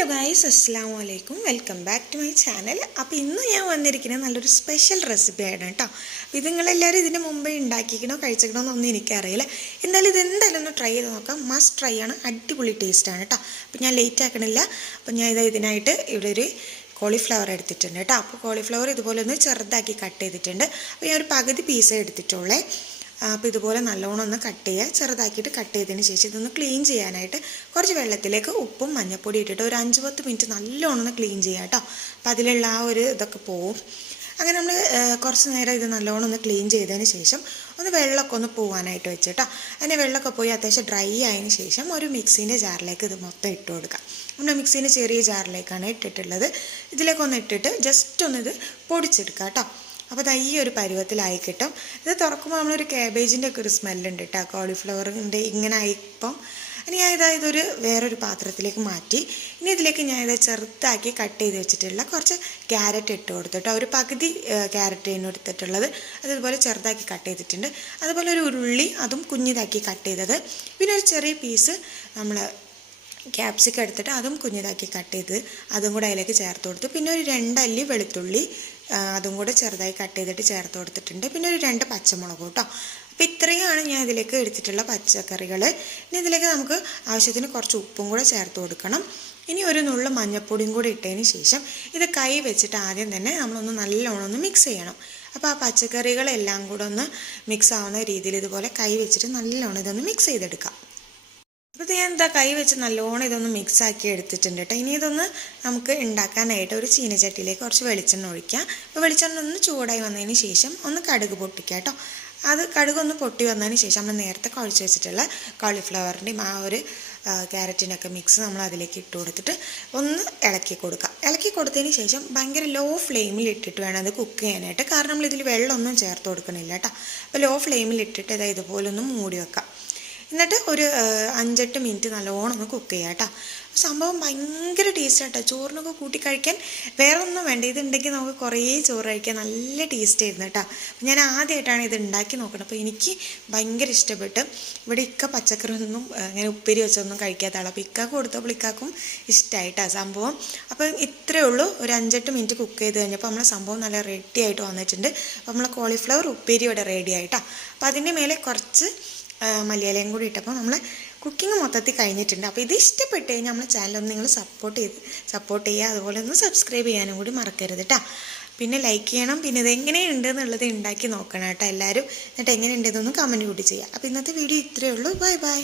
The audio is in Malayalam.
ഹലോ ഗൈസ്, അസ്സലാമു അലൈക്കും. Welcome back to my channel. അപ്പോൾ ഇന്ന് ഞാൻ വന്നിരിക്കുന്നത് നല്ലൊരു സ്പെഷ്യൽ റെസിപ്പി ആയിട്ടാണ് കേട്ടോ. അപ്പോൾ ഇത് നിങ്ങളെല്ലാവരും ഇതിന് മുമ്പേ ഉണ്ടാക്കിക്കണോ കഴിച്ചിക്കണോ എന്നൊന്നും എനിക്കറിയില്ല. എന്തായാലും ഇതെന്തായാലും ഒന്ന് ട്രൈ ചെയ്ത് നോക്കാം. മസ്റ്റ് ട്രൈ ആണ്, അടിപൊളി ടേസ്റ്റാണ് കേട്ടോ. അപ്പോൾ ഞാൻ ലേറ്റ് ആക്കണില്ല. അപ്പോൾ ഞാൻ ഇതിനായിട്ട് ഇവിടെ ഒരു കോളിഫ്ലവർ എടുത്തിട്ടുണ്ട് കേട്ടോ. അപ്പോൾ കോളിഫ്ലവർ ഇതുപോലെ ഒന്ന് ചെറുതാക്കി കട്ട് ചെയ്തിട്ടുണ്ട്. അപ്പോൾ ഞാൻ ഒരു പകുതി പീസേ എടുത്തിട്ടുള്ളേ. അപ്പോൾ ഇതുപോലെ നല്ലോണം ഒന്ന് കട്ട് ചെയ്യുക. ചെറുതാക്കിയിട്ട് കട്ട് ചെയ്തതിന് ശേഷം ഇതൊന്ന് ക്ലീൻ ചെയ്യാനായിട്ട് കുറച്ച് വെള്ളത്തിലേക്ക് ഉപ്പും മഞ്ഞൾപ്പൊടി ഇട്ടിട്ട് ഒരു 5-10 മിനിറ്റ് നല്ലോണം ഒന്ന് ക്ലീൻ ചെയ്യുക കേട്ടോ. അപ്പോൾ അതിലുള്ള ആ ഒരു ഇതൊക്കെ പോവും. അങ്ങനെ നമ്മൾ കുറച്ച് നേരം ഇത് നല്ലോണം ഒന്ന് ക്ലീൻ ചെയ്തതിന് ശേഷം ഒന്ന് വെള്ളമൊക്കെ ഒന്ന് പോകാനായിട്ട് വെച്ചിട്ടോ. അതിന് വെള്ളമൊക്കെ പോയി അത്യാവശ്യം ഡ്രൈ ആയതിന് ശേഷം ഒരു മിക്സീൻ്റെ ജാറിലേക്ക് ഇത് മൊത്തം ഇട്ട് കൊടുക്കാം. നമ്മുടെ മിക്സീൻ്റെ ചെറിയ ജാറിലേക്കാണ് ഇട്ടിട്ടുള്ളത്. ഇതിലേക്കൊന്ന് ഇട്ടിട്ട് ജസ്റ്റ് ഒന്നിത് പൊടിച്ചെടുക്കാം കേട്ടോ. അപ്പോൾ അത് ഈ ഒരു പരുവത്തിലായി കിട്ടും. ഇത് തുറക്കുമ്പോൾ നമ്മളൊരു ക്യാബേജിൻ്റെ ഒക്കെ ഒരു സ്മെല്ലുണ്ട് കേട്ടോ. കോളിഫ്ലവറിൻ്റെ ഇങ്ങനെ ആയിപ്പം ഇനി ഇതൊരു വേറൊരു പാത്രത്തിലേക്ക് മാറ്റി. ഇനി ഇതിലേക്ക് ഇത് ചെറുതാക്കി കട്ട് ചെയ്ത് വെച്ചിട്ടുള്ള കുറച്ച് ക്യാരറ്റ് ഇട്ട് കൊടുത്തിട്ടോ. ഒരു പകുതി ക്യാരറ്റ് എടുത്തിട്ടുള്ളത് അതുപോലെ ചെറുതാക്കി കട്ട് ചെയ്തിട്ടുണ്ട്. അതുപോലെ ഒരു ഉള്ളി അതും കുഞ്ഞിതാക്കി കട്ട് ചെയ്തത്. പിന്നെ ഒരു ചെറിയ പീസ് നമ്മൾ ക്യാപ്സിക്കം എടുത്തിട്ട് അതും കുഞ്ഞിതാക്കി കട്ട് ചെയ്ത് അതും കൂടെ അതിലേക്ക് ചേർത്ത് കൊടുത്തു. പിന്നെ ഒരു 2 അല്ലി വെളുത്തുള്ളി അതും കൂടെ ചെറുതായി കട്ട് ചെയ്തിട്ട് ചേർത്ത് കൊടുത്തിട്ടുണ്ട്. പിന്നെ ഒരു 2 പച്ചമുളക് കേട്ടോ. അപ്പോൾ ഇത്രയാണ് ഞാൻ ഇതിലേക്ക് എടുത്തിട്ടുള്ള പച്ചക്കറികൾ. ഇനി ഇതിലേക്ക് നമുക്ക് ആവശ്യത്തിന് കുറച്ച് ഉപ്പും കൂടെ ചേർത്ത് കൊടുക്കണം. ഇനി ഒരു നുള്ളു മഞ്ഞൾപ്പൊടിയും കൂടി ഇട്ടതിന് ശേഷം ഇത് കൈ വെച്ചിട്ട് ആദ്യം തന്നെ നമ്മളൊന്ന് നല്ലോണം ഒന്ന് മിക്സ് ചെയ്യണം. അപ്പോൾ ആ പച്ചക്കറികളെല്ലാം കൂടെ ഒന്ന് മിക്സ് ആവുന്ന രീതിയിൽ ഇതുപോലെ കൈ വെച്ചിട്ട് നല്ലോണം ഇതൊന്ന് മിക്സ് ചെയ്തെടുക്കാം. അപ്പോൾ ഞാൻ കൈ വെച്ച് നല്ലോണം ഇതൊന്ന് മിക്സാക്കി എടുത്തിട്ടുണ്ട് കേട്ടോ. ഇനി ഇതൊന്ന് നമുക്ക് ഉണ്ടാക്കാനായിട്ട് ഒരു ചീനച്ചട്ടിയിലേക്ക് കുറച്ച് വെളിച്ചെണ്ണ ഒഴിക്കാം. അപ്പോൾ വെളിച്ചെണ്ണ ഒന്ന് ചൂടായി വന്നതിന് ശേഷം ഒന്ന് കടുക് പൊട്ടിക്കുക കേട്ടോ. അത് കടുകൊന്ന് പൊട്ടി വന്നതിന് ശേഷം നമ്മൾ നേരത്തെ കുഴച്ച് വെച്ചിട്ടുള്ള കോളിഫ്ലവറിൻ്റെയും ആ ഒരു ക്യാരറ്റിൻ്റെയൊക്കെ മിക്സ് നമ്മൾ അതിലേക്ക് ഇട്ട് കൊടുത്തിട്ട് ഒന്ന് ഇളക്കി കൊടുക്കുക. ഇളക്കി കൊടുത്തതിന് ശേഷം ഭയങ്കര ലോ ഫ്ലെയിമിൽ ഇട്ടിട്ട് വേണം അത് കുക്ക് ചെയ്യാനായിട്ട്. കാരണം നമ്മളിതിൽ വെള്ളമൊന്നും ചേർത്ത് കൊടുക്കണില്ല കേട്ടോ. അപ്പോൾ ലോ ഫ്ലെയിമിൽ ഇട്ടിട്ട് ഇതുപോലെ ഒന്ന് മൂടി വെക്കാം. എന്നിട്ട് ഒരു 5-8 മിനിറ്റ് നല്ലോണം ഒന്ന് കുക്ക് ചെയ്യാം കേട്ടോ. സംഭവം ഭയങ്കര ടേസ്റ്റ് ആട്ടോ. ചോറിനൊക്കെ കൂട്ടി കഴിക്കാൻ വേറെ ഒന്നും വേണ്ട. ഇതുണ്ടെങ്കിൽ നമുക്ക് കുറേ ചോറ് കഴിക്കാൻ നല്ല ടേസ്റ്റ് ആയിരുന്നു കേട്ടോ. ഞാൻ ആദ്യമായിട്ടാണ് ഇത് ഉണ്ടാക്കി നോക്കുന്നത്. അപ്പോൾ എനിക്ക് ഭയങ്കര ഇഷ്ടപ്പെട്ട്. ഇവിടെ പച്ചക്കറി ഒന്നും അങ്ങനെ ഉപ്പേരി വെച്ചൊന്നും കഴിക്കാത്ത ആളാണ്. അപ്പോൾ ഇക്കാക്ക് കൊടുത്തപ്പോൾ ഇക്കാക്കും ഇഷ്ടമായിട്ടാണ് സംഭവം. അപ്പം ഇത്രയേ ഉള്ളൂ. ഒരു 5-8 മിനിറ്റ് കുക്ക് ചെയ്ത് കഴിഞ്ഞപ്പോൾ നമ്മളെ സംഭവം നല്ല റെഡി ആയിട്ട് വന്നിട്ടുണ്ട്. അപ്പോൾ നമ്മളെ കോളിഫ്ലവർ ഉപ്പേരി ഇവിടെ റെഡി ആയിട്ടാണ്. അപ്പോൾ അതിൻ്റെ മേലെ കുറച്ച് മല്ലിയിലയും കൂടി ഇട്ടപ്പോൾ നമ്മൾ കുക്കിംഗ് മൊത്തത്തിൽ കഴിഞ്ഞിട്ടുണ്ട്. അപ്പോൾ ഇത് ഇഷ്ടപ്പെട്ട് കഴിഞ്ഞാൽ നമ്മുടെ ചാനലൊന്ന് നിങ്ങൾ സപ്പോർട്ട് ചെയ്യുക. അതുപോലെ ഒന്ന് സബ്സ്ക്രൈബ് ചെയ്യാനും കൂടി മറക്കരുത് കേട്ടോ. പിന്നെ ലൈക്ക് ചെയ്യണം. പിന്നെ ഇത് എങ്ങനെയുണ്ട് എന്നുള്ളത് ഉണ്ടാക്കി നോക്കണം കേട്ടോ എല്ലാവരും. എന്നിട്ട് എങ്ങനെയുണ്ട് ഇതൊന്ന് കമൻറ്റ് കൂടി ചെയ്യുക. അപ്പോൾ ഇന്നത്തെ വീഡിയോ ഇത്രയേ ഉള്ളൂ. Bye bye.